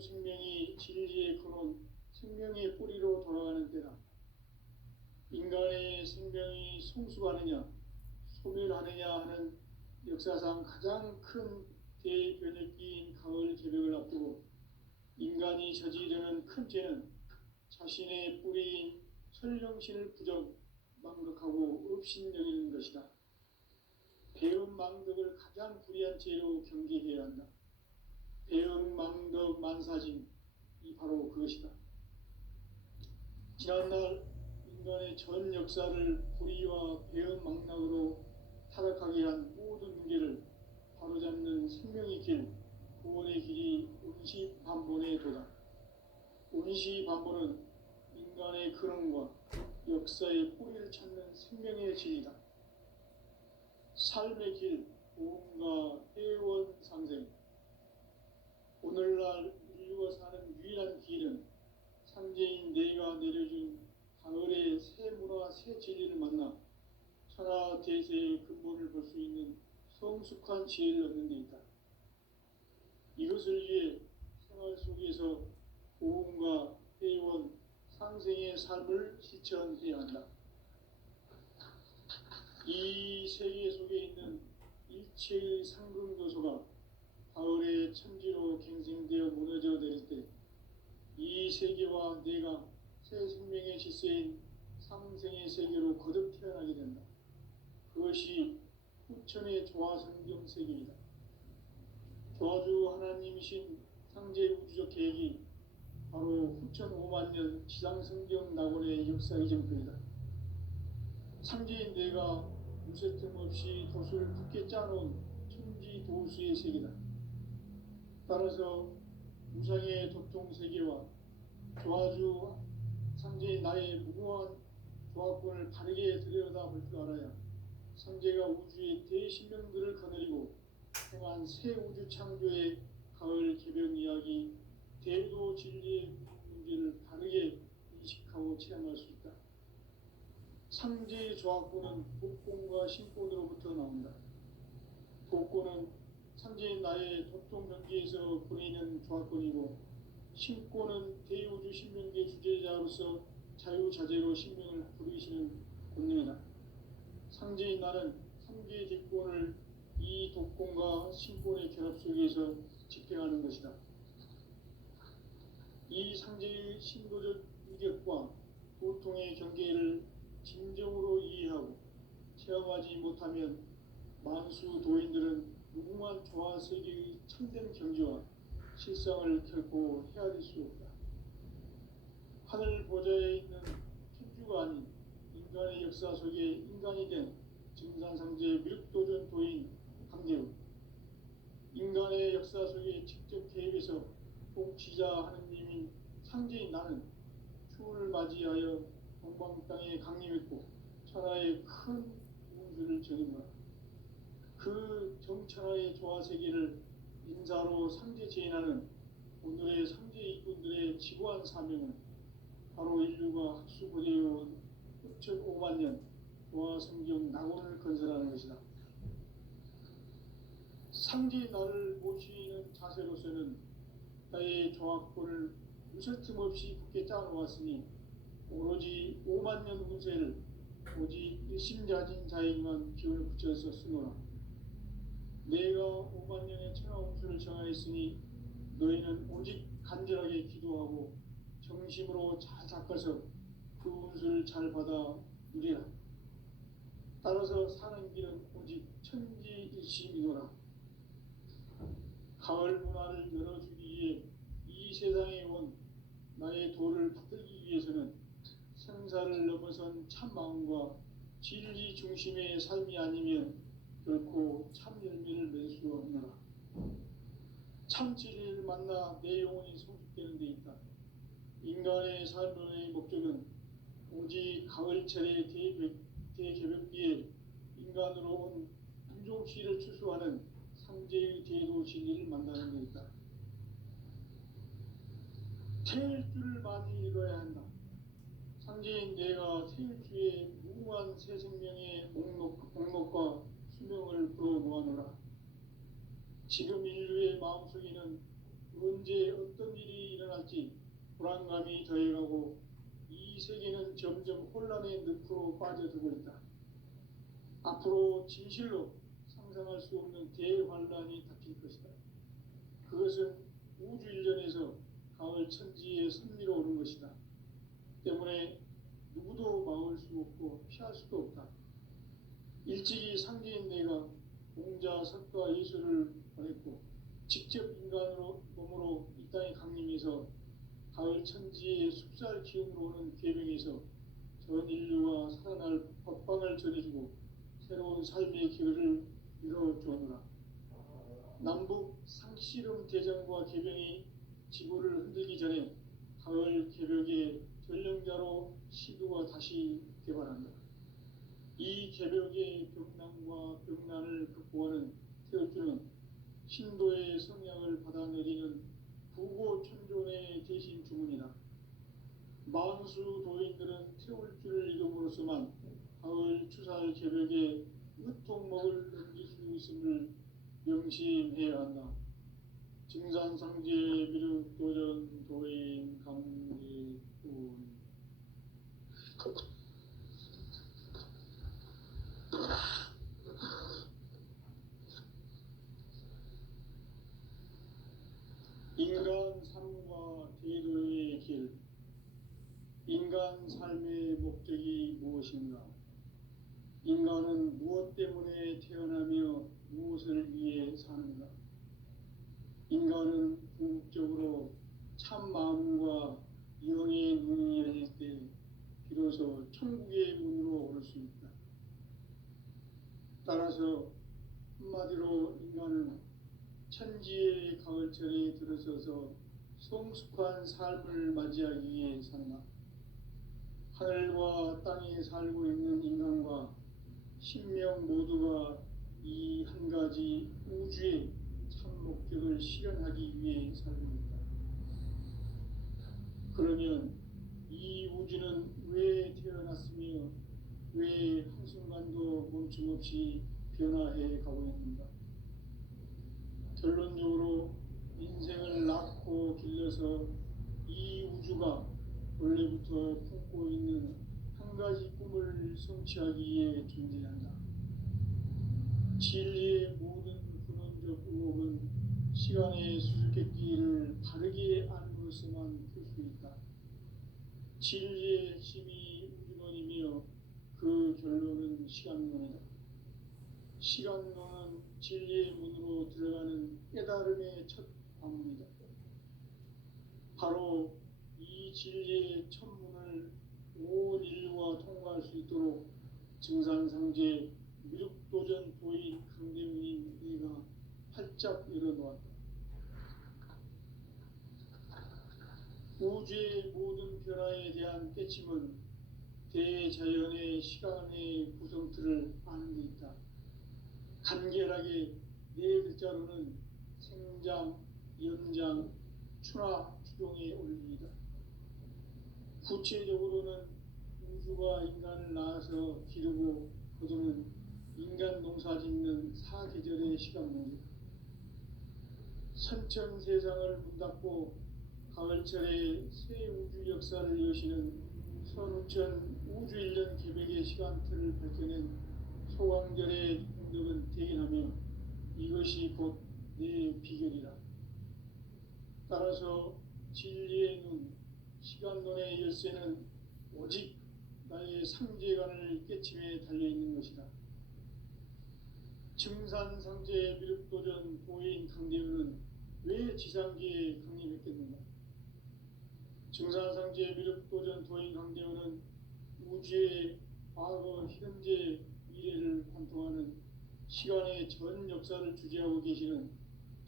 생명이 진리의 근원, 생명의 뿌리로 돌아가는 때다. 인간의 생명이 성숙하느냐 소멸하느냐 하는 역사상 가장 큰 대변혁기인 가을 개벽을 앞두고 인간이 저지르는 큰 죄는 자신의 뿌리인 설령신을 망각하고 업신여기는 것이다. 배은망덕을 가장 불의한 죄로 경계해야 한다. 배은망덕 만사징이 바로 그것이다. 지난날 인간의 전 역사를 불의와 배은망락으로 타락하게 한 모든 문제를 바로잡는 생명의 길, 구원의 길이 운시반본의 도다. 운시반본은 인간의 근원과 역사의 뿌리를 찾는 생명의 진리다. 삶의 길, 보험과 회원상생. 오늘날 인류가 사는 유일한 길은 상제인 내가 내려준 가을의 새 문화, 새 진리를 만나 천하 대세의 근본을 볼 수 있는 성숙한 지혜를 얻는 데 있다. 이것을 위해 생활 속에서 보험과 회원, 상생의 삶을 실천해야 한다. 이 세계 속에 있는 일체의 상금 요소가 가을의 천지로 갱생되어 무너져 내릴 때 이 세계와 내가 새 생명의 질서인 상생의 세계로 거듭 태어나게 된다. 그것이 후천의 조화성경 세계이다. 조화주 하나님이신 상제 우주적 계획이 바로 후천 5만 년 지상성경 낙원의 역사 이전편이다. 상제인 내가 무쇠틈 없이 도수를 굳게 짜놓은 천지 도수의 세계다. 따라서 무상의 도통 세계와 조화주 상제인 나의 무궁한 조화권을 바르게 들여다볼 줄 알아야 상제가 우주의 대신명들을 거느리고 행한 새 우주 창조의 가을 개벽 이야기, 대도 진리의 문제를 바르게 인식하고 체험할 수 있다. 상제의 조화권은 복권과 신권으로부터 나온다. 복권은 상제인 나의 도통 경계에서 보내는 조화권이고, 신권은 대우주 신명계 주제자로서 자유자재로 신명을 부르시는 권능이다. 상제인 나는 3개의 뒷권을 이 독권과 신권의 결합 속에서 집행하는 것이다. 이 상제의 신도적 위력과 도통의 경계를 진정으로 이해하고 체험하지 못하면 만수 도인들은 무궁한 조화세계의 참된 경지와 실상을 결코 헤아릴 수 없다. 하늘 보좌에 있는 천주가 아닌 인간의 역사 속에 인간이 된 증산상제 미륵도전 도인 강대우, 인간의 역사 속에 직접 개입해서 통치자 하느님인 상제인 나는 추운을 맞이하여 동방 땅에 강림했고 천하의 큰 우주를 전인다. 그 정천하의 조화세계를 인사로 상제 제인하는 오늘의 상제 일꾼들의 지구한 사명은 바로 인류가 학수고대해온 6,5만 년 조화성경 낙원을 건설하는 것이다. 상제의 나를 모시는 자세로서는 나의 조화권을 무설틈 없이 굳게 짜놓았으니 오로지 5만 년 운세를 오직 일심자진 자에게만 기운을 붙여서 쓰노라. 내가 5만 년의 천하 운수를 정하였으니 너희는 오직 간절하게 기도하고 정심으로 잘 닦아서 그 운수를 잘 받아 누리라. 따라서 사는 길은 오직 천지일심이노라. 가을 문화를 열어주기 위해 이 세상에 온 나의 도를 받들기 위해서는 생사를 넘어선 참 마음과 진리 중심의 삶이 아니면 결코 참 열매를 맺을 수 없노라. 참 진리를 만나 내 영혼이 성숙되는 데 있다. 인간의 삶의 목적은 오직 가을철의 대개벽기에 인간으로 온 인종시를 추수하는 상제의 대도 진리를 만나는 데 있다. 태일주를 많이 읽어야 한다. 상제인 내가 태일주의 무궁한 새 생명의 목록과 수명을 불어 모아노라. 지금 인류의 마음속에는 언제 어떤 일이 일어날지 불안감이 더해가고 이 세계는 점점 혼란의 늪으로 빠져들고 있다. 앞으로 진실로 상상할 수 없는 대환란이 닥칠 것이다. 그것은 우주 일련에서 가을 천지에 선미로 오는 것이다. 때문에 누구도 막을 수 없고 피할 수도 없다. 일찍이 상제인 내가 공자, 석가, 예수를 보냈고 직접 인간으로 몸으로 이 땅에 강림해서 가을 천지의 숲살 기운으로 오는 계명에서 전 인류가 살아날 법방을 전해주고 새로운 삶의 기회를 이뤄주었노라. 남북 상씨름 대전과 계병이 지구를 흔들기 전에 가을 개벽의 전령자로 시도가 다시 개발한다. 이 개벽의 병난과 병난을 극복하는 태울주는 신도의 성향을 받아내리는 부고천존의 대신 주문이다. 만수 도인들은 태울주를 이름으로서만 가을 추살 개벽에 으통먹을 넘길 수 있음을 명심해야 한다. 증산상제 미륵도전 도인 강리군 인간 삶과 대도의 길. 인간 삶의 목적이 무엇인가? 인간은 무엇 때문에 태어나며 무엇을 위해 사는가? 인간은 궁극적으로 참 마음과 영의 눈이 열릴 때 비로소 천국의 문으로 올 수 있다. 따라서 한마디로 인간은 천지의 가을철에 들어서서 성숙한 삶을 맞이하기 위해 산다. 하늘과 땅에 살고 있는 인간과 신명 모두가 이 한 가지 우주의 참 목적을 실현하기 위해 살고 있다. 그러면 이 우주는 왜 태어났으며 왜 한순간도 멈춤 없이 변화해 가고 있는가? 결론적으로 인생을 낳고 길러서 이 우주가 원래부터 품고 있는 한 가지 꿈을 성취하기 위해 존재한다. 진리의 모든 근원적 의혹은 시간의 수수께끼를 바르게 안으로서만 풀 수 있다. 진리의 핵심이 우주론이며 그 결론은 시간론이다. 시간론은 진리의 문으로 들어가는 깨달음의 첫 관문이다. 바로 이 진리의 첫 문을 온 인류가 통과할 수 있도록 증산상제 미륵도전 도인 강대문인 내가 활짝 열어놓았다. 우주의 모든 변화에 대한 깨침은 대자연의 시간의 구성틀을 아는 데 있다. 간결하게 네 글자로는 생장, 연장, 추나 추종의 원리이다. 구체적으로는 우주가 인간을 낳아서 기르고 거두는 인간 농사 짓는 사계절의 시간문이다. 선천세상을 문닫고 가을철에 새 우주 역사를 여시는 선우천 우주일년 개벽의 시간틀을 밝혀낸 소광절의 공덕은 대인하며 이것이 곧 내 비결이라. 따라서 진리의 눈, 시간론의 열쇠는 오직 나의 상제관을 깨침에 달려있는 것이다. 증산상제 미륵도전 도인 강대우는 왜 지상계에 강림했겠는가? 증산상제 미륵도전 도인 강대우는 우주의 과거, 현재, 미래를 관통하는 시간의 전 역사를 주재하고 계시는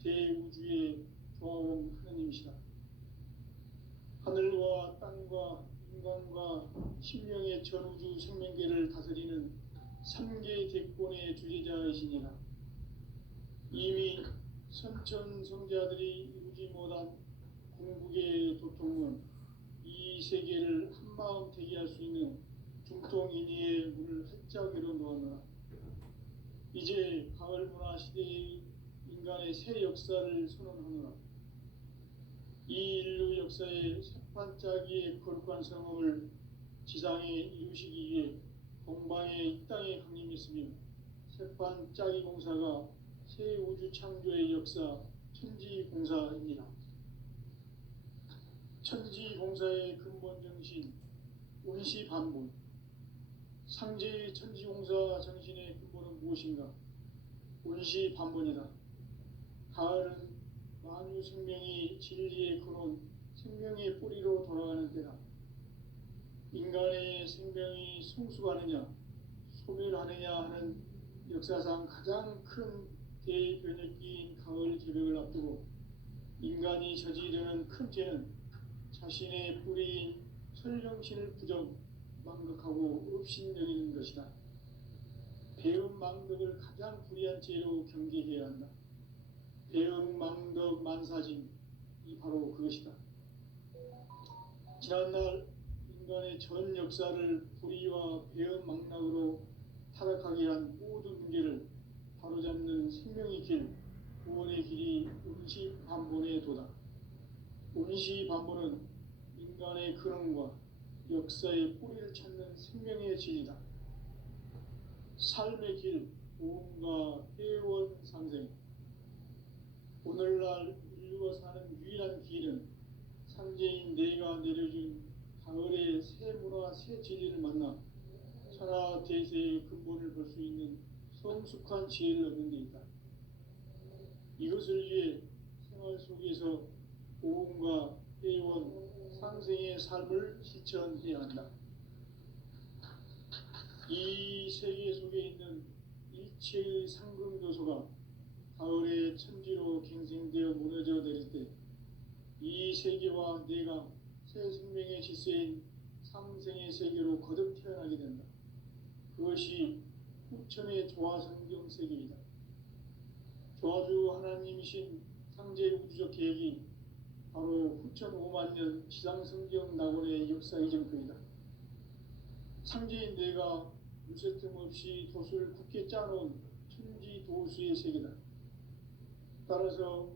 대우주의 조화원 하느님이시다. 하늘과 땅과 인간과 신명의 전우주 생명계를 다스리는 3개 대권의 주제자이시니라. 이미 선천성자들이 이루지 못한 궁극의 도통은 이 세계를 한마음 되게 할 수 있는 중통인의의 문을 활짝 열어놓았노라. 이제 가을 문화 시대의 인간의 새 역사를 선언하노라. 이 인류 역사의 새판짜기의 거룩한 성험을 지상에 이루시기 위해 동방의 이 땅에 강림했으며 새판짜기 공사가 새 우주 창조의 역사 천지공사입니다. 천지공사의 근본 정신 운시반본. 상제의 천지공사 정신의 근본은 무엇인가? 운시반본이다. 가을은 만유 생명이 진리의 근원, 생명의 뿌리로 돌아가는 때다. 인간의 생명이 성숙하느냐, 소멸하느냐 하는 역사상 가장 큰 대변혁기인 가을 개벽을 앞두고 인간이 저지르는 큰 죄는 자신의 뿌리인 설정신을 부정, 망각하고 업신여기는 것이다. 배음 망덕을 가장 불의한 죄로 경계해야 한다. 배음 망덕 만사진, 이 바로 그것이다. 지난날 인간의 전 역사를 불의와 배음 망락으로 타락하게 한 모든 문제를 바로잡는 생명의 길, 구원의 길이 운시반본의 도다. 운시반본은 인간의 근원과 역사의 뿌리를 찾는 생명의 진리다. 삶의 길, 보험과 회원 상생. 오늘날 인류가 사는 유일한 길은 상제인 내가 내려준 가을의 새 문화, 새 진리를 만나 천하 대세의 근본을 볼 수 있는 성숙한 지혜를 얻는 데 있다. 이것을 위해 생활 속에서 보험과 회원, 상생의 삶을 실천해야 한다. 이 세계 속에 있는 일체의 상금교소가 가을의 천지로 갱생되어 무너져 내릴 때 이 세계와 내가 새 생명의 질서인 상생의 세계로 거듭 태어나게 된다. 그것이 후천의 조화성경 세계이다. 조화주 하나님이신 상제 우주적 계획이 바로 후천 5만 년 지상성경 낙원의 역사 이정표이다. 상제인 내가 무쇠 틈 없이 도수를 굳게 짜놓은 천지 도수의 세계다. 따라서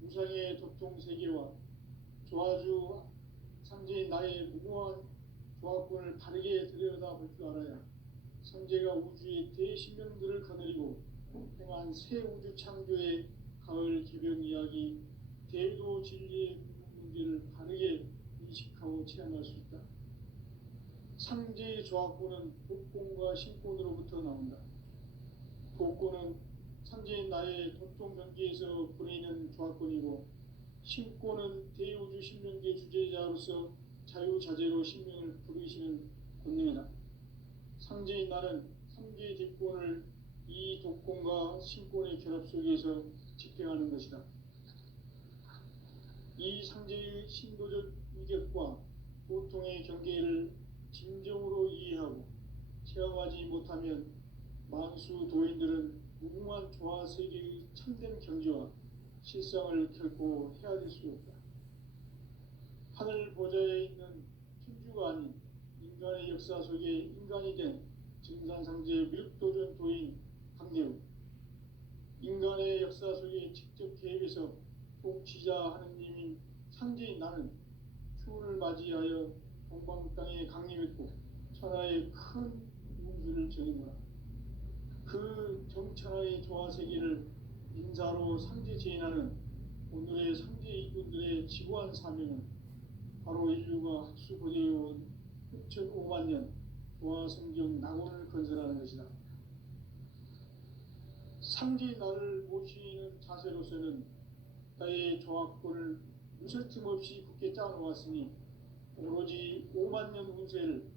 무상의 도통 세계와 조화주 상제인 나의 무궁한 조화권을 바르게 들여다볼 줄 알아야 상제가 우주의 대신명들을 거느리고 행한 새 우주 창조의 가을 개벽 이야기, 대도 진리의 문제를 바르게 인식하고 체험할 수 있다. 상제의 조화권은 복권과 신권으로부터 나온다. 복권은 상제인 나의 도통 경계에서 보내는 조화권이고, 신권은 대우주 신명계 주제자로서 자유자재로 신명을 부르시는 권능이다. 상제인 나는 상제의 뒷권을 이 독권과 신권의 결합 속에서 집행하는 것이다. 이 상제의 신도적 위격과 보통의 경계를 진정으로 이해하고 체험하지 못하면 만수 도인들은 무궁한 조화 세계의 참된 경지와 실상을 결코 헤아릴 수 없다. 하늘 보좌에 있는 천주가 아닌 인간의 역사 속에 인간이 된 증산상제 밀도전 도인 강대우, 인간의 역사 속에 직접 개입해서 통치자 하느님인 상제인 나는 추운을 맞이하여 동방 땅에 강림했고 천하의 큰 운수를 정했노라. 그 정천하의 조화세계를 인사로 상제 제인하는 오늘의 상제 이군들의 지구한 사명은 바로 인류가 학수고대해온 6,500만 년 조화성경 낙원을 건설하는 것이다. 상제 나를 모시는 자세로서는 나의 조화권을 무쇠 틈 없이 굳게 짜놓았으니 오로지 5만 년 운세를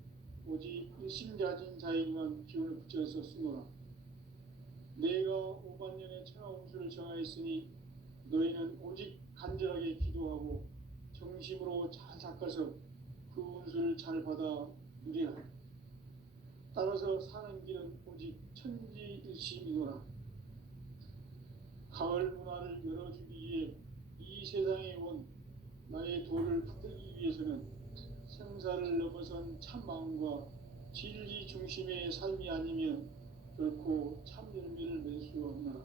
오직 일심자진 자에게만 기운을 붙여서 쓰노라. 내가 5만 년의 천하 운수를 정하였으니 너희는 오직 간절하게 기도하고 정심으로 잘 닦아서 그 운수를 잘 받아 누리라. 따라서 사는 길은 오직 천지일심이노라. 가을 문화를 열어주기 위해 이 세상에 온 나의 도를 붙들기 위해서는 생사를 넘어선 참 마음과 진리 중심의 삶이 아니면 결코 참 열매를 맺을 수 없노라.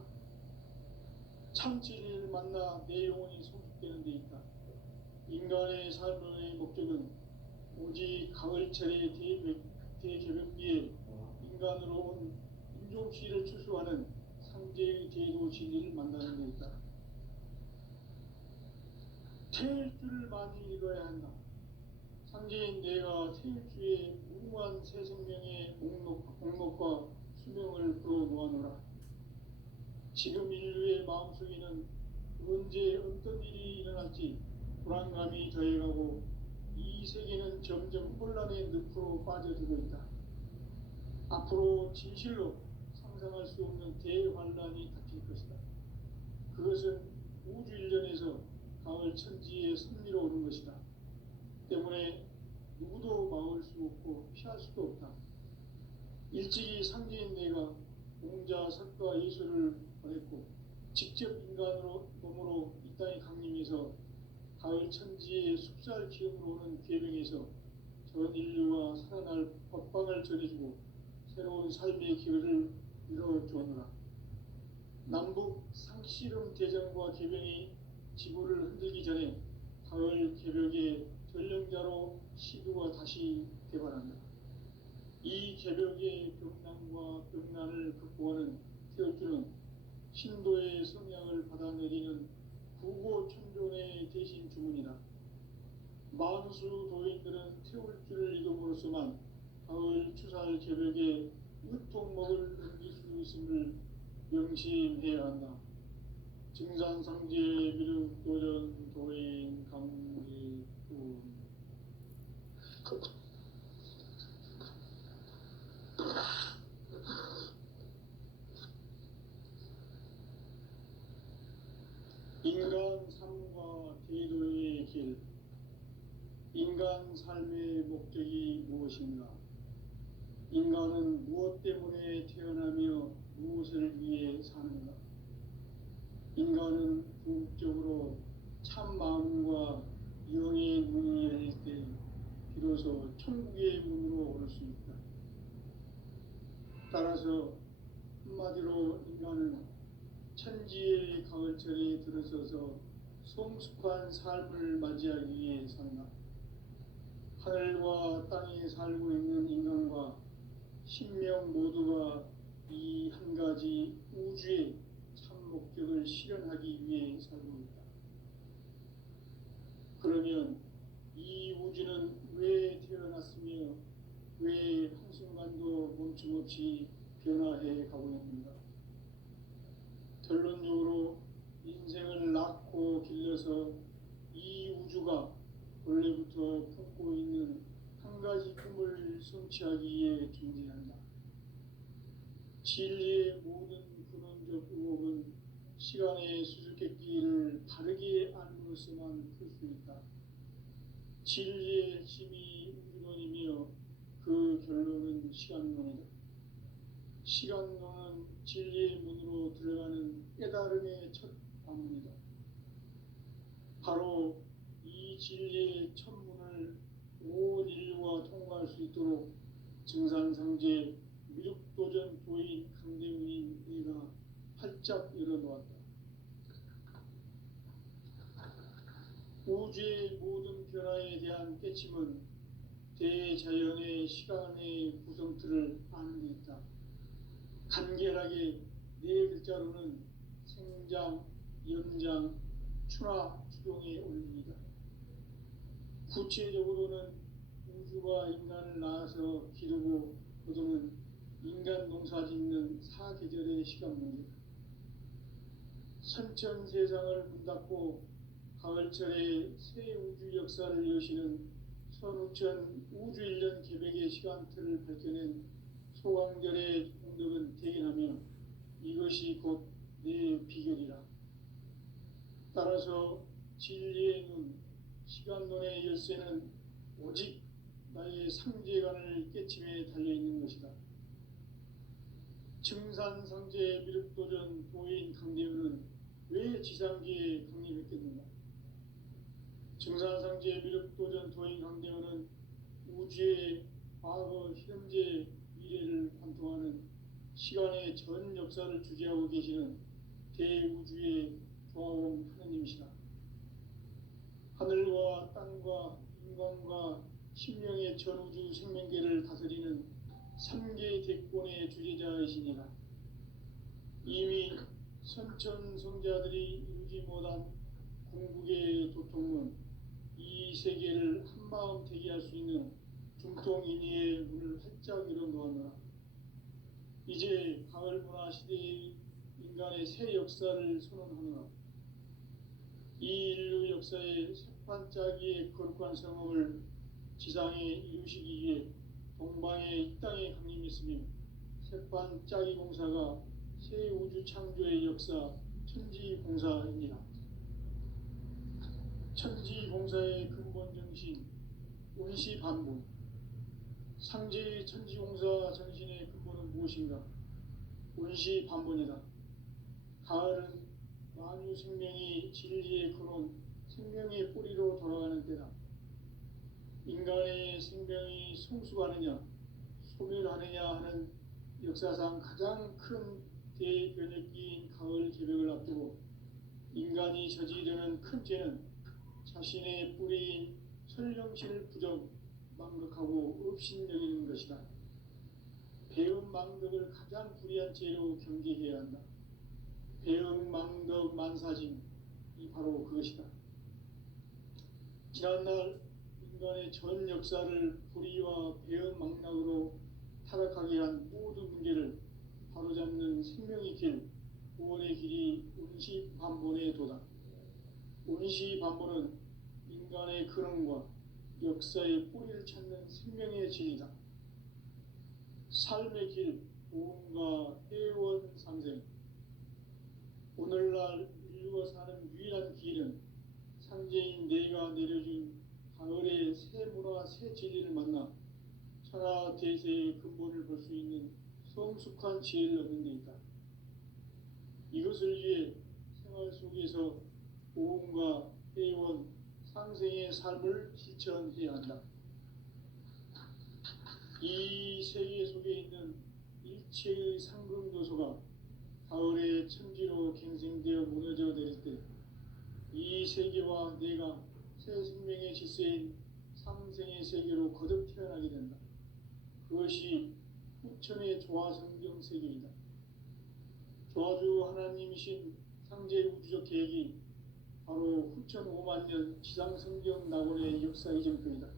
참 진리를 만나 내 영혼이 성숙되는 데 있다. 인간의 삶의 목적은 오직 가을철의 대개벽기에 인간으로 온 인종시를 추수하는 상제의 제도 진리를 만나는 데 있다. 태일주를 많이 읽어야 한다. 상제인 내가 태일주의 무궁한 새 생명의 목록과 수명을 풀어놓아노라. 지금 인류의 마음속에는 언제 어떤 일이 일어날지 불안감이 더해가고 이 세계는 점점 혼란의 늪으로 빠져들고 있다. 앞으로 진실로 상상할 수 없는 대환란이 닥칠 것이다. 그것은 우주 일련에서 가을 천지의 섭리로 오는 것이다. 때문에 누구도 막을 수 없고 피할 수도 없다. 일찍이 상제인 내가 공자, 석가, 예수를 보냈고 직접 인간으로 몸으로 이 땅에 강림해서 가을 천지의 숲살 기음으로 오는 괴명에서 전 인류와 살아날 법방을 전해주고 새로운 삶의 기회를 열어주었노라. 남북 상씨름 대전과 개병이 지구를 흔들기 전에 가을 개벽의 전령자로 시두가 다시 개발한다. 이 개벽의 벽난과 벽난을 극복하는 태울주는 신도의 성향을 받아내리는 구고천존의 대신 주문이다. 만수 도인들은 태울주를 읽음으로써만 가을 추살 개벽에 으통목을 넘길 수 있음을 명심해야 한다. 증산상제 미륵도전 도인 강리꾼. 인간 삶과 제도의 길. 인간 삶의 목적이 무엇인가? 인간은 무엇 때문에 태어나며 무엇을 위해 사는가? 인간은 궁극적으로 참 마음과 영의 문이 열릴 때 비로소 천국의 문으로 오를 수 있다. 따라서 한마디로 인간은 천지의 가을철에 들어서서 성숙한 삶을 맞이하기 위해 산다. 하늘과 땅에 살고 있는 인간과 신명 모두가 이 한 가지 우주의 참 목적을 실현하기 위해 살고 있다. 그러면 이 우주는 왜 태어났으며 왜 한순간도 멈춤없이 변화해 가고 있는가? 결론적으로 인생을 낳고 길러서 이 우주가 원래부터 품고 있는 한 가지 꿈을 성취하기 위해 존재한다. 진리의 모든 근원적 의혹은 시간의 수수께끼를 바르게 알므로서만 풀 수 있다. 진리의 핵심이 우주론이며 그 결론은 시간론이다. 시간론은 진리의 문으로 들어가는 깨달음의 첫 방문이다. 바로 이 진리의 첫 문을 온 인류가 통과할 수 있도록 증산상제 미륵도전 도인 강대문인 내가 활짝 열어놓았다. 우주의 모든 변화에 대한 깨침은 대자연의 시간의 구성틀을 아는 데 있다. 간결하게 네 글자로는 생장, 연장, 추나 추동의 원리이다. 구체적으로는 우주가 인간을 낳아서 기르고 거두는 인간 농사 짓는 사계절의 시간문이다. 선천세상을 문닫고 가을철에 새 우주 역사를 여시는 선우천 우주일년 개백의 시간틀을 밝혀낸 소강절의 공덕은 대견하며 이것이 곧 내 비결이라. 따라서 진리의 눈, 시간론의 열쇠는 오직 나의 상제관을 깨침에 달려있는 것이다. 증산상제 미륵도전 도인 강대우는 왜 지상계에 강림했겠는가? 증산상제 미륵도전 도인 강대우는 우주의 과거, 현재, 미래를 관통하는 시간의 전 역사를 주재하고 계시는 대우주의 조화원 하느님이시다. 하늘과 인간과 신령의 전우주 생명계를 다스리는 3계 대권의 주제자이시니라. 이미 선천성자들이 이루지 못한 궁극의 도통은 이 세계를 한마음 되게 할 수 있는 중통인의의 문을 활짝 열어놓았노라. 이제 가을 문화 시대의 인간의 새 역사를 선언하노라. 이 인류 역사의 새판짜기의 거룩한 성업을 지상에 이루시기 위해 동방의 이 땅에 강림했으며 새판짜기 공사가 새 우주 창조의 역사 천지공사입니다. 천지공사의 근본 정신 운시반본. 상제의 천지공사 정신의 근본은 무엇인가? 운시반본이다. 가을은 만유 생명이 진리의 근원, 생명의 뿌리로 돌아가는 때다. 인간의 생명이 성숙하느냐, 소멸하느냐 하는 역사상 가장 큰 대변혁기인 가을 개벽을 앞두고 인간이 저지르는 큰 죄는 자신의 뿌리인 설령신을 부정, 망극하고 업신여기는 것이다. 배음 망덕을 가장 불의한 죄로 경계해야 한다. 배음 망덕 만사짐이 바로 그것이다. 지난날 인간의 전 역사를 불의와 배음 망락으로 타락하게 한 모든 문제를 바로잡는 생명의 길, 구원의 길이 운시반본의 도다. 운시반본은 인간의 근원과 역사의 뿌리를 찾는 생명의 진리다. 삶의 길, 보험과 회원 상생. 오늘날 인류가 사는 유일한 길은 상제인 내가 내려준 가을의 새 문화, 새 진리를 만나 천하 대세의 근본을 볼 수 있는 성숙한 지혜를 얻는 데 있다. 이것을 위해 생활 속에서 보험과 회원, 상생의 삶을 실천해야 한다. 이 세계 속에 있는 일체의 상금도서가 가을의 천지로 갱생되어 무너져 내릴 때 이 세계와 내가 새 생명의 질서인 상생의 세계로 거듭 태어나게 된다. 그것이 후천의 조화성경 세계이다. 조화주 하나님이신 상제 우주적 계획이 바로 후천 5만 년 지상성경 낙원의 역사 이전표이다.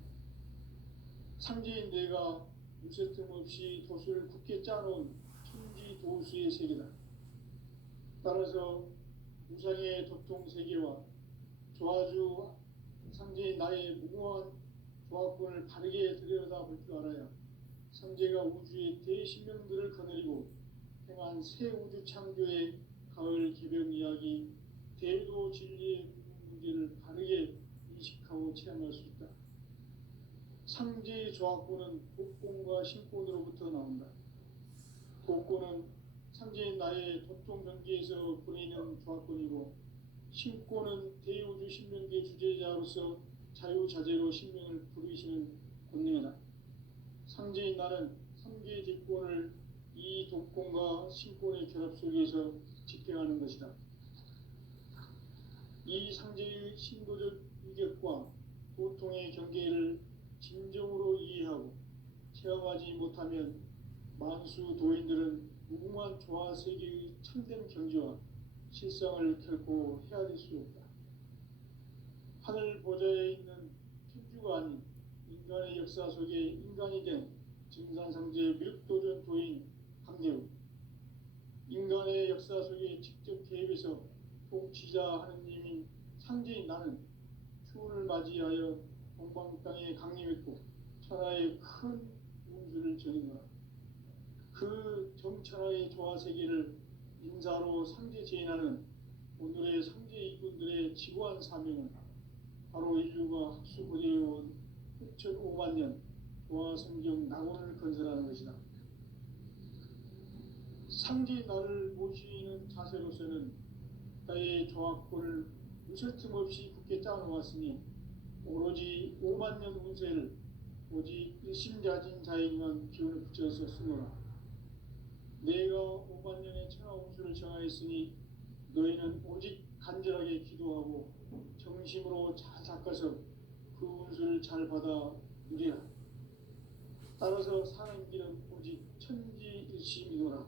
상제인 내가 무쇠 틈 없이 도수를 굳게 짜놓은 천지 도수의 세계다. 따라서 우상의 도통 세계와 조화주 상제인 나의 무궁한 조합권을 바르게 들여다볼 줄 알아야 상제가 우주의 대신명들을 거느리고 행한 새 우주 창조의 가을 개벽 이야기, 대도 진리의 문제를 바르게 인식하고 체험할 수 있다. 상제의 조합권은 독권과 신권으로부터 나온다. 독권은 상제인 나의 도통 경계에서 보내는 조합권이고, 신권은 대우주 신명계 주제자로서 자유자재로 신명을 부르시는 권능이다. 상제인 나는 3계 뒷권을 이 독권과 신권의 결합 속에서 집행하는 것이다. 이 상제의 신도적 위격과 고통의 경계를 진정으로 이해하고 체험하지 못하면 만수 도인들은 무궁한 조화 세계의 참된 경지와 실상을 결코 헤아릴 수 없다. 하늘 보좌에 있는 천주가 아닌 인간의 역사 속에 인간이 된 증산상제 밀도전 도인 강대우, 인간의 역사 속에 직접 개입해서 통치자 하느님인 상제인 나는 추운을 맞이하여 동방 땅에 강림했고 천하의 큰 운수를 정의노라. 그 정천하의 조화세계를 인사로 상제 제인하는 오늘의 상제 이분들의 지구한 사명은 바로 인류가 학수고대해온 6,5만 년 조화성경 낙원을 건설하는 것이다. 상제 나를 모시는 자세로서는 나의 조합권을 무쇠 틈 없이 굳게 짜놓았으니 오로지 5만 년 운세를 오직 일심자진 자에게만 기운을 붙여서 쓰노라. 내가 5만 년의 천하 운수를 정하였으니 너희는 오직 간절하게 기도하고 정심으로 잘 닦아서 그 운수를 잘 받아 누리라. 따라서 사는 길은 오직 천지일심이노라.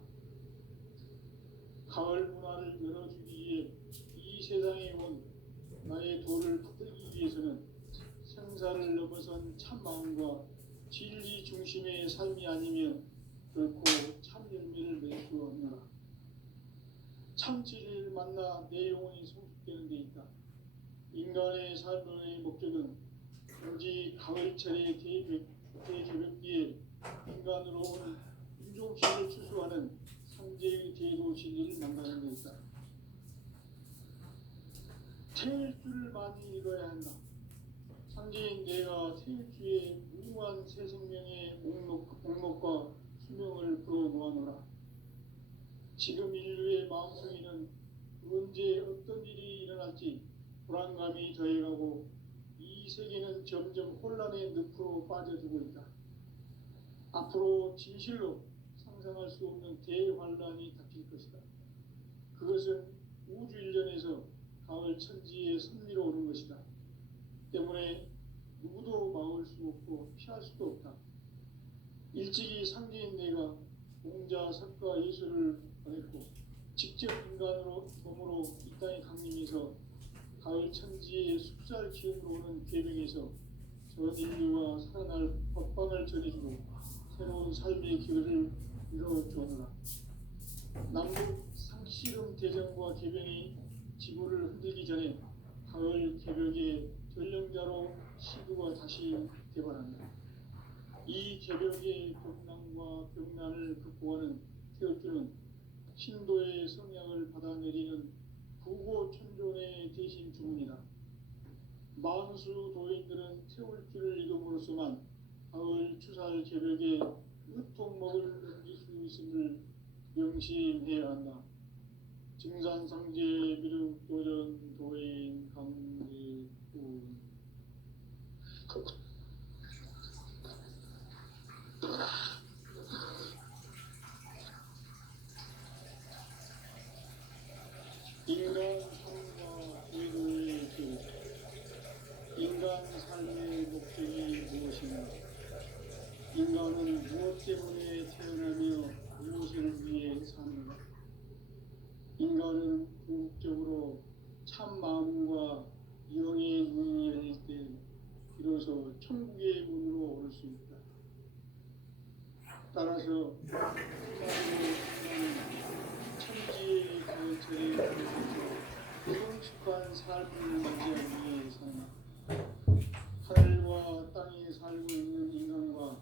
가을 문화를 열어주기 위해 이 세상에 온 나의 도를 붙들기 위해서는 생사를 넘어선 참 마음과 진리 중심의 삶이 아니면 결코 참 열매를 맺을 수 없노라. 참 진리를 만나 내 영혼이 성숙되는 데 있다. 인간의 삶의 목적은 오직 가을철의 대개벽기에 인간으로 온 인종신을 추수하는 상제의 제도 진리를 만나는 데 있다. 태일주를 많이 읽어야 한다. 상제인 내가 태일주의 무궁한 새 생명의 목록과 수명을 풀어놓아노라. 지금 인류의 마음속에는 언제 어떤 일이 일어날지 불안감이 더해가고 이 세계는 점점 혼란의 늪으로 빠져들고 있다. 앞으로 진실로 상상할 수 없는 대환란이 닥칠 것이다. 그것은 우주 일련에서 가을 천지의 섭리로 오는 것이다. 때문에 누구도 막을 수 없고 피할 수도 없다. 일찍이 상제인 내가 공자, 석가, 예수를 보냈고 직접 인간으로 몸으로 이 땅에 강림해서 가을 천지의 숲살 기운으로 오는 계명에서 전 인류가 살아날 법방을 전해주고 새로운 삶의 기회를 이뤄주어라. 남북 상씨름 대전과 개병이 지구를 흔들기 전에 가을 개벽의 전령자로 시구가 다시 되발한다. 이 개벽의 벽난과 벽난을 극복하는 태울주는 신도의 성향을 받아내리는 부고천존의 대신 주문이다. 만수 도인들은 태울주를 이름으로서만 가을 추살 개벽에 으통목을 넘길 수 있음을 명심해야 한다. 증산상제 미륵도전 도인 강대군 인간 삶과 제도의 길. 인간 삶의 목적이 무엇인가? 인간은 무엇 때문에 태어나며 무엇을 위해 사는가? 인간은 궁극적으로 참 마음과 영의 눈이 열릴 때 비로소 천국의 문으로 오를 수 있다. 따라서 천지의 가을철에 성숙한 삶을 맞이하기 위해 산다. 하늘과 땅에 살고 있는 인간과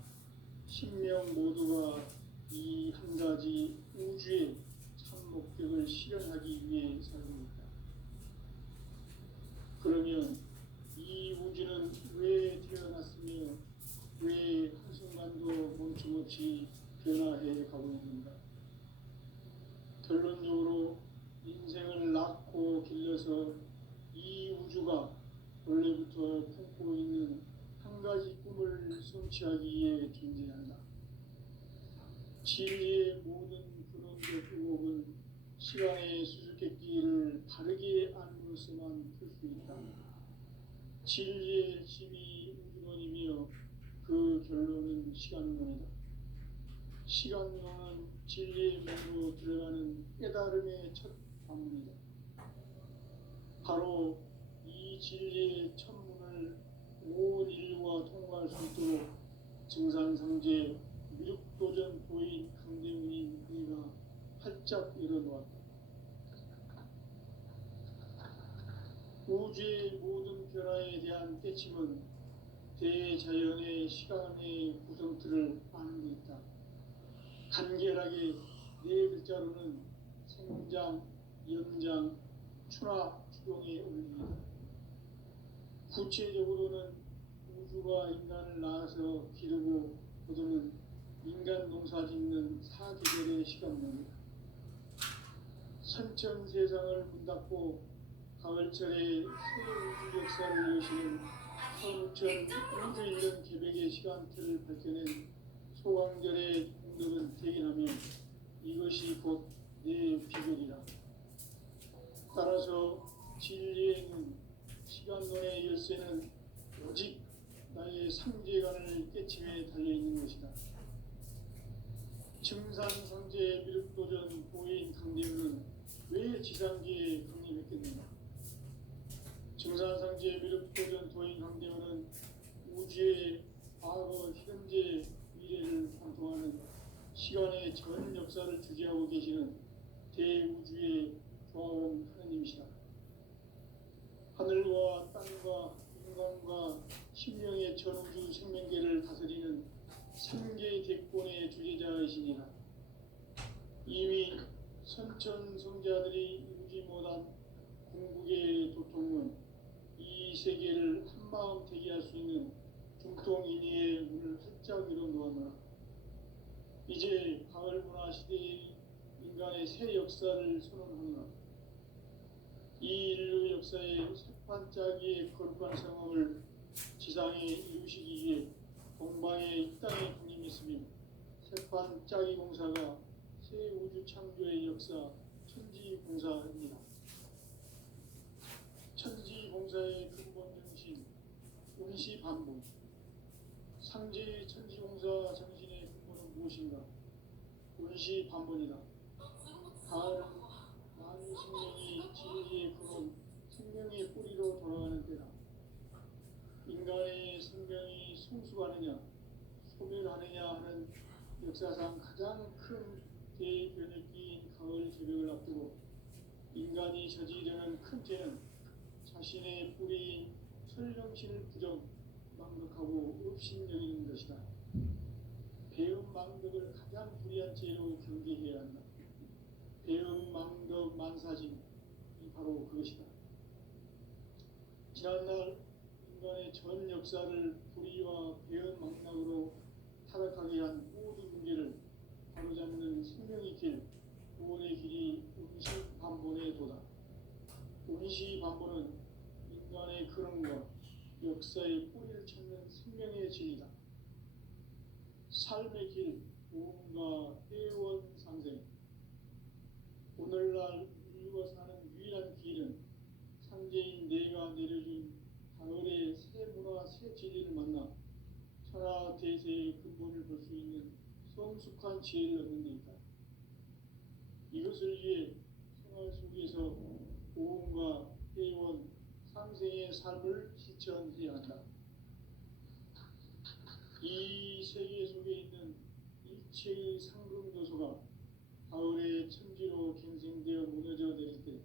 신명 모두가 이 한 가지 우주의 참 목적을 실현하기 위해 살고 있다. 그러면 이 우주는 왜 태어났으며 왜 한순간도 멈춤없이 변화해 가고 있는가? 결론적으로 인생을 낳고 길러서 이 우주가 원래부터 품고 있는 한 가지 꿈을 성취하기 위해 존재한다. 진리의 모든 근원적 의혹은 시간의 수수께끼를 바르게 안으로서만 풀 수 있다. 진리의 핵심이 우주론이며 그 결론은 시간론이다. 시간론은 진리의 문으로 들어가는 깨달음의 첫 관문이다. 바로 이 진리의 첫 문을 온 인류가 통과할 수 있도록 증산상제 미륵도전 도인 강대문인 그가 활짝 열어놓았다. 우주의 모든 변화에 대한 깨침은 대자연의 시간의 구성틀을 아는 데 있다. 간결하게 네 글자로는 생장, 연장, 추나 추동의 원리이다. 구체적으로는 우주가 인간을 낳아서 기르고 거두는 인간 농사 짓는 사계절의 시간론이다. 선천 세상을 문 닫고 가을철에 새 우주 역사를 여시는 선천 우주 일년 계백의 시간틀을 밝혀낸 소강절의 공덕은 대견하며 이것이 곧 내 비결이라. 따라서 진리에는 시간론의 열쇠는 오직 나의 상제관을 깨침에 달려있는 것이다. 증산상제 미륵도전 보인 강림은 왜 지상계에 강림했겠는가? 증산상제 미륵도전 도인 강림은 우주의 과거, 현재, 미래를 관통하는 시간의 전 역사를 주재하고 계시는 대우주의 조화원 하느님이시다. 하늘과 땅과 인간과 신명의 전우주 생명계를 다스리는 삼계 대권의 주재자이시니라. 이미 선천성자들이 이루지 못한 궁극의 도통은 이 세계를 한마음 되게 할 수 있는 중통인의의 문을 활짝 열어놓았노라. 이제 가을 문화 시대의 인간의 새 역사를 선언하노라. 이 인류 역사의 새판짜기의 거룩한 성함을 지상에 이루시기 위해 동방의 이 땅에 군림했으며 새판짜기 공사가 새 우주 창조의 역사 천지봉사입니다. 천지봉사의 근본 정신 운시반복. 상제 천지봉사 정신의 근본은 무엇인가? 운시반복이다. 가을은 만유 생명이 진리의 근원, 생명의 뿌리로 돌아가는 때다. 인간의 생명이 성숙하느냐, 소멸하느냐 하는 역사상 가장 큰 대변혁기인 가을 개벽을 앞두고 인간이 저지르는 큰 죄는 자신의 뿌리인 설령신을 부정, 망덕하고 업신여기는 것이다. 배음 망덕을 가장 불의한 죄로 경계해야 한다. 배음 망덕 만사진이 바로 그것이다. 지난날 인간의 전 역사를 불의와 배음 망락으로 타락하게 한 모든 문제를 바로잡는 생명의 길, 구원의 길이 운시반본의 도다. 운시반본은 인간의 근원과 역사의 뿌리를 찾는 생명의 진리다. 삶의 길, 구원과 회원 상생. 오늘날 인류가 사는 유일한 길은 상제인 내가 내려준 가을의 새 문화, 새 진리를 만나 천하 대세의 근본을 볼 수 있는 성숙한 지혜를 얻는 데 있다. 이것을 위해 생활 속에서 보험과 회원, 상생의 삶을 실천해야 한다. 이 세계 속에 있는 일체의 상금도서가 가을의 천지로 갱생되어 무너져 내릴 때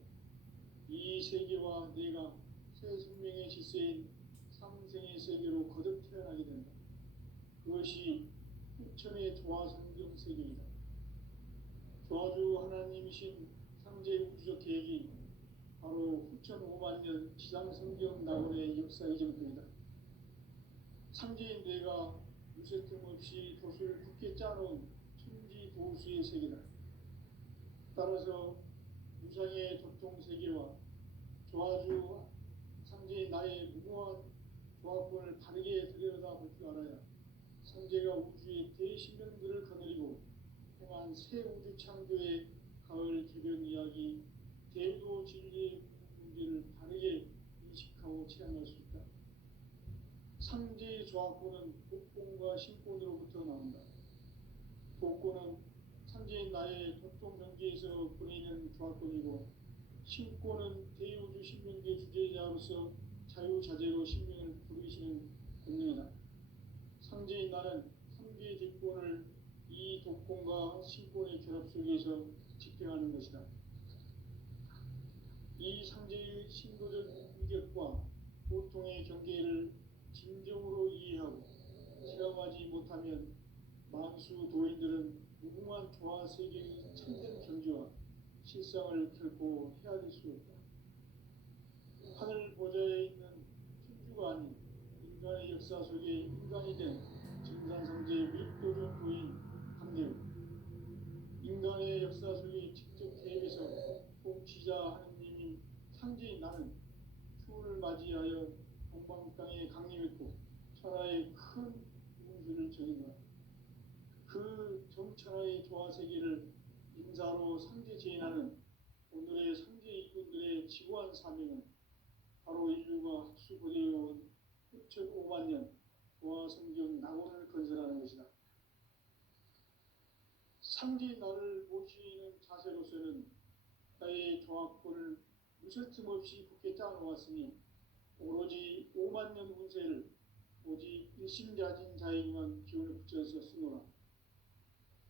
이 세계와 내가 새 생명의 질서인 상생의 세계로 거듭 태어나게 된다. 그것이 후천의 조화성경 세계이다. 조화주 하나님이신 상제 우주적 계획이 바로 후천 5만 년 지상성경 낙원의 역사 이정표이다. 상제인 내가 유세 틈없이 돛을 굳게 짜놓은 천지 도수의 세계다. 따라서 무상의 도통 세계와 조화주 상제인 나의 무모한 조합권을 바르게 들여다볼 줄 알아야 상제가 우주의 대신명들을 거느리고 행한 새 우주 창조의 가을 개변 이야기, 대도 진리의 문제를 다르게 인식하고 체험할 수 있다. 상제의 조합권은 복권과 신권으로부터 나온다. 복권은 상제인 나의 도통 경계에서 보내는 조합권이고, 신권은 대우주 신명계 주제자로서 자유자재로 신명을 부르시는 권능이다. 상제인 나는 삼계의 뒷권을 이 독권과 신권의 결합 속에서 집행하는 것이다. 이 상제의 신도적 위격과 보통의 경계를 진정으로 이해하고 체험하지 못하면 만수 도인들은 무궁한 조화 세계의 참된 경지와 실상을 결코 헤아릴 수 없다. 하늘 보좌에 있는 천주가 아닌 인간의 역사 속에 인간이 된 증산성제의 밀도적 부인 강림, 인간의 역사 속에 직접 개입해서 통치자 하느님인 상제인 나는 추운을 맞이하여 동방 땅에 강림했고 천하의 큰 운수를 정인다. 그 정천하의 조화세계를 인사로 상제 제인하는 오늘의 상제 이군들의 지구한 사명은 바로 인류가 학수고대해온 6,500만 년 상지 나를 모시는 자세로서는 나의 정확권을 무설틈 없이 굳게 짜놓았으니 오로지 5만 년 운세를 오직 일심자진 자에게만 기운을 붙여서 쓰노라.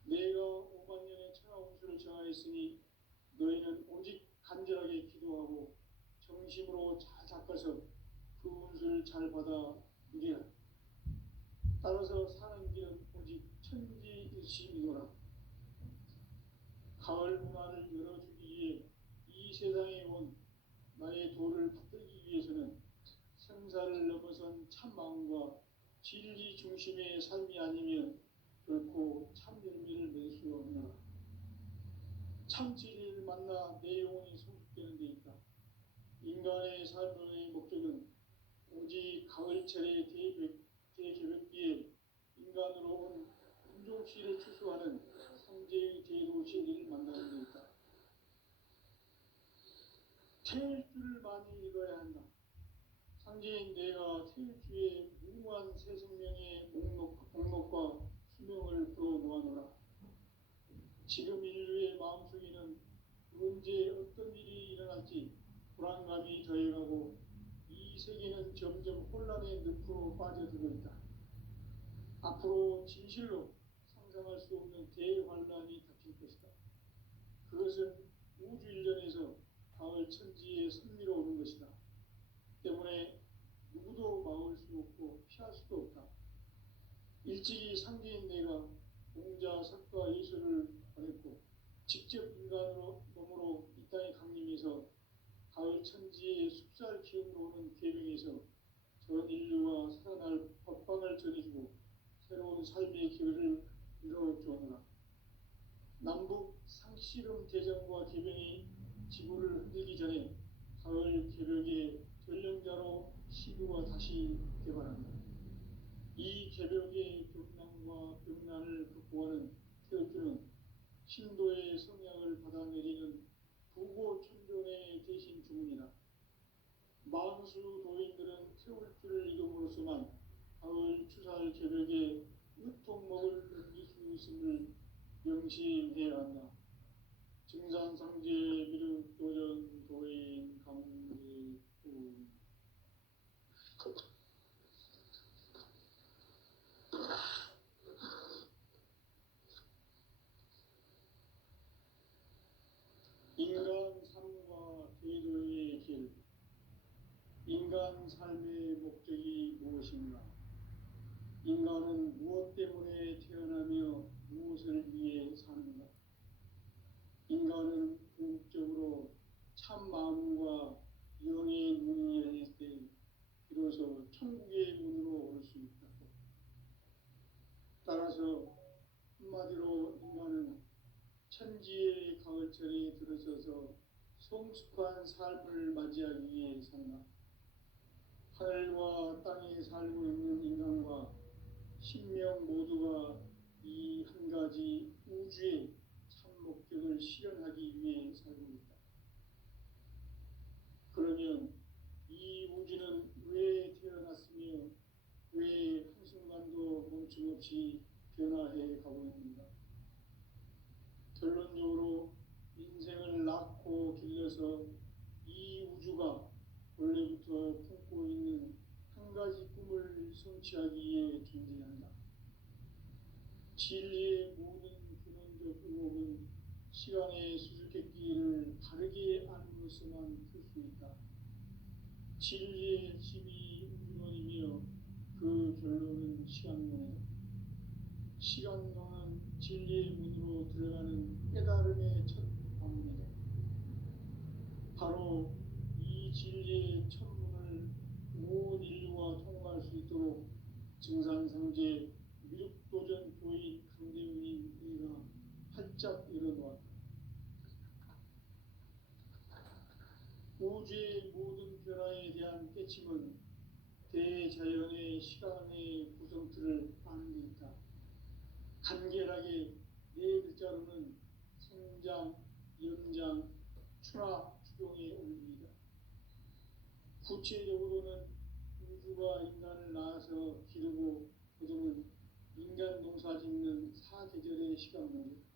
내가 5만 년의 천하 운수를 정하였으니 너희는 오직 간절하게 기도하고 정심으로 잘 닦아서 그 운수를 잘 받아 누리라. 따라서 사는 길은 오직 천지일심이노라. 가을 문화를 열어주기 위해 이 세상에 온 나의 도를 붙들기 위해서는 생사를 넘어선 참 마음과 진리 중심의 삶이 아니면 결코 참 열매를 맺을 수 없노라. 참 진리를 만나 내 영혼이 성숙되는 데 있다. 인간의 삶의 목적은 오직 가을철의 대개벽비에 인간으로 온 인종씨를 추수하는 삼재의 대도 진리를 만나는 데 있다. 태일 줄을 많이 읽어야 한다. 상제인 내가 태일주의 무궁한 새 생명의 목록과 수명을 풀어놓아노라. 지금 인류의 마음속에는 언제 어떤 일이 일어날지 불안감이 더해가고 이 세계는 점점 혼란의 늪으로 빠져들고 있다. 앞으로 진실로 상상할 수 없는 대환란이 닥칠 것이다. 그것은 우주 일련에서 가을 천지에 선미로 오는 것이다. 때문에 누구도 막을 수 없고 피할 수도 없다. 일찍이 상제인 내가 공자, 석가, 예수를 보냈고 직접 인간으로 몸으로 이 땅에 강림해서 가을 천지의 숲살 기운으로 오는 계명에서 전 인류와 살아날 법방을 전해주고 새로운 삶의 길을 이뤄주오노라. 남북 상씨름 대전과 계명이 지구를 흔들기 전에 가을 개벽의 전령자로 시구가 다시 개발한다. 이 개벽의 격난과 병난을 극복하는 태극주는 신도의 성향을 받아내리는 부고천존의 대신 주문이다. 만수 도인들은 태울주를 이름으로서만 가을 추살 개벽에 으통목을 넘길 수 있음을 명심해야 한다. 증산상제 미륵도전 도인 강제군 인간 삶과 대도의 길. 인간 삶의 목적이 무엇인가? 인간은 무엇 때문에 태어나며 무엇을 위해 사는가? 인간은 궁극적으로 참 마음과 영의 눈이 열릴 때 비로소 천국의 문으로 올 수 있다. 따라서 한마디로 인간은 천지의 가을철에 들어서서 성숙한 삶을 맞이하기 위해 산다. 하늘과 땅에 살고 있는 인간과 신명 모두가 이 한 가지 우주의 참 목적을 실현하기 위해 살고 있다. 그러면 이 우주는 왜 태어났으며 왜 한순간도 멈춤없이 변화해 가고 있는가? 결론적으로 인생을 낳고 길러서 이 우주가 원래부터 품고 있는 한 가지 꿈을 성취하기 위해 존재한다. 진리의 모든 근원적 의혹은 시간의 수수께끼를 바르게 알므로서만 풀 수 있다. 진리의 힘이 우주론이며 그 결론은 시간론이다. 시간론은 진리의 문으로 들어가는 깨달음의 첫 방문이다. 바로 이 진리의 천문을 온 인류가 통과할 수 있도록 증산상제 미륵도전 교인 강대훈인 내가 활짝 열어놓았다. 우주의 모든 변화에 대한 깨침은 대자연의 시간의 구성틀을 아는 데 있다. 간결하게 네 글자로는 성장, 연장, 추나, 추종의 원리이다. 구체적으로는 우주가 인간을 낳아서 기르고 거두는 인간 농사 짓는 사계절의 시간론이다.